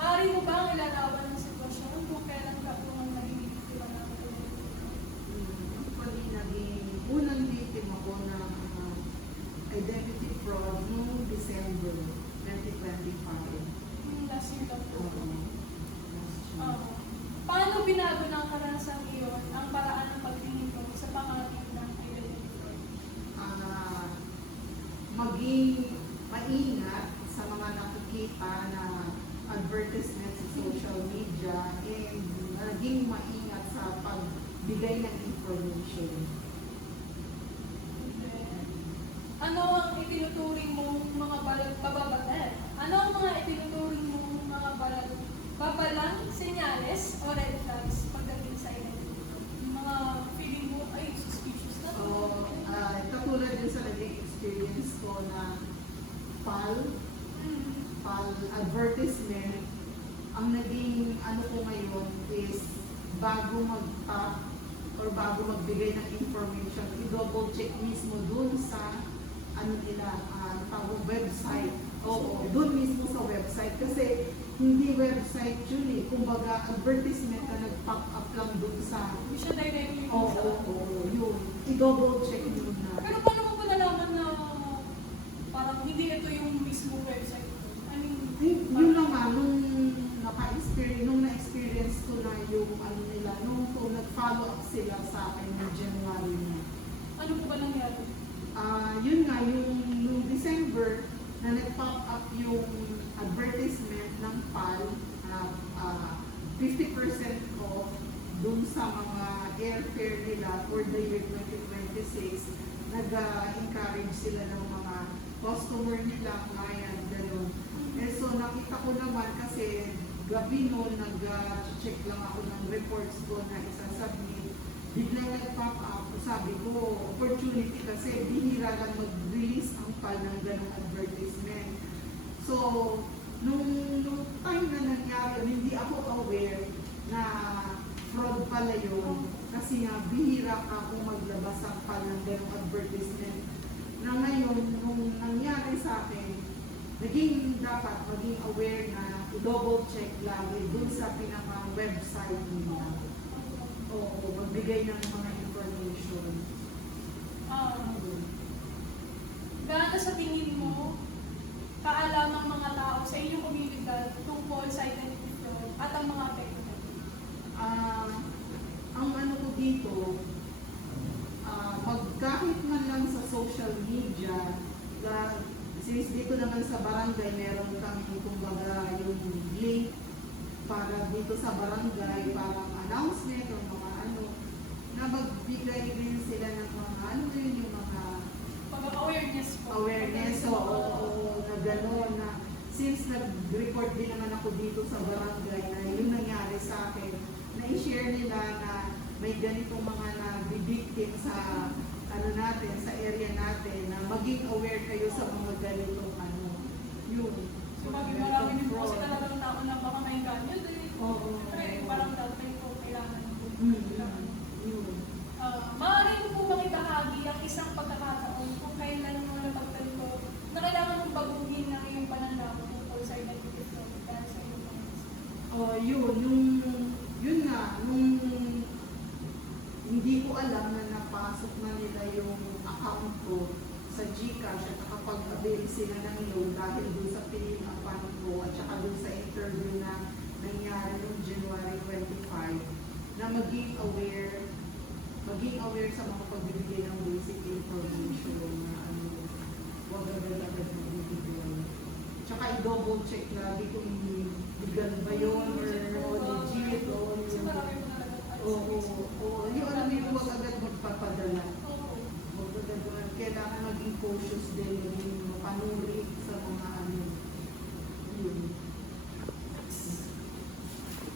Maaari mo ba ang ilarawan ng sitwasyon kung kailan ka po ang naging biktima ng Actually, naging unang victim ako ng identity fraud noong December 2025. last year lang po? Last year. Paano binago ng karanasang iyon ang paraan ng pagtingin mo sa pangalan ng identity fraud? Maging maingat sa mga nakikita na advertisement sa social media and maging maingat sa pagbigay ng information. Ano ang itinuturing mong mga Ano ang mga itinuturing mong mga babalang senyales o red flags pagdating sa identity fraud? Yung mga feeling mo, ay, suspicious na to. Katulad din sa naging experience ko na PAL advertisement, ang naging ano ko ngayon is bago mag-tap or bago magbigay ng information, i-double check mismo dun sa ano nila, tawag website. Oo, dun mismo sa website. Kasi hindi website yun eh. Kumbaga, advertisement na nag-pop up lang dun sa... Hindi siya directly Oo, yun. I-double check yun na. Pero paano mo ba nalaman na parang hindi ito yung mismo website? I mean, Yun lang nga, nung na-experience ko na yung ano nila, nung nag-follow up sila sa akin ng January na. ano po ba nangyari? Yun nga, yung December na nag-pop up yung advertisement ng PAL, 50% off dun sa mga airfare nila for the year 2026, nag-encourage sila ng mga customer nila, client, gano'n. So nakita ko naman kasi gabi noon nag-check lang ako ng reports ko na isasubmit. Biglang nag-pop up, sabi ko, opportunity kasi bihira lang mag-release ang PAL ng ganong advertisement. So, nung time na nangyari, hindi ako aware na fraud pala yun. Kasi nga, bihira ka kung maglabas ang PAL ng ganong advertisement. Na ngayon, nung nangyari sa akin, dapat maging aware na i-double check lagi dun sa pinaka-website nila. Oo, magbigay ng mga information. Gaano sa tingin mo kaalam ng mga tao sa inyong komunidad tungkol sa identity fraud at ang mga apekto? Ang ano ko dito, kahit man lang sa social media, since dito naman sa barangay, meron kami kumbaga yung link para dito sa barangay, parang announcement o mga ano, na magbigay din sila ng mga ano din, yung mga Pag-awareness po. awareness o na gano'n na since nag-report din naman ako dito sa barangay na yung nangyari sa akin, na i-share nila na may ganitong mga nabibiktim sa ano natin, sa area natin, na maging aware kayo sa mga ganitong ano, yun. So, marami din po sila talagang tao na baka may ganyo din. Oo. Siyempre, parang dati po kailangan po. Yun. Maaari mo po bang ibahagi ang isang pagkakataon kung kailan mo napagtanto na kailangan mong baguhin ang iyong pananaw tungkol sa identity fraud dahil sa iyong pananaw? Yun nga, nung hindi ko alam na napasok na nila yung account ko sa GCash at nakapag-avail sila ng loan dahil dun sa pinag-account ko at saka dun sa interview na nangyari noong January 25, na maging aware sa mga pagbibigay ng basic information na ano, huwag agad-agad magbibigay. Tsaka i-double check lagi kung legal ba yun or legit o Kasi marami po talaga. yung alam mo, huwag agad magpapadala. Huwag agad, kailangan maging cautious din, maging mapanuri sa mga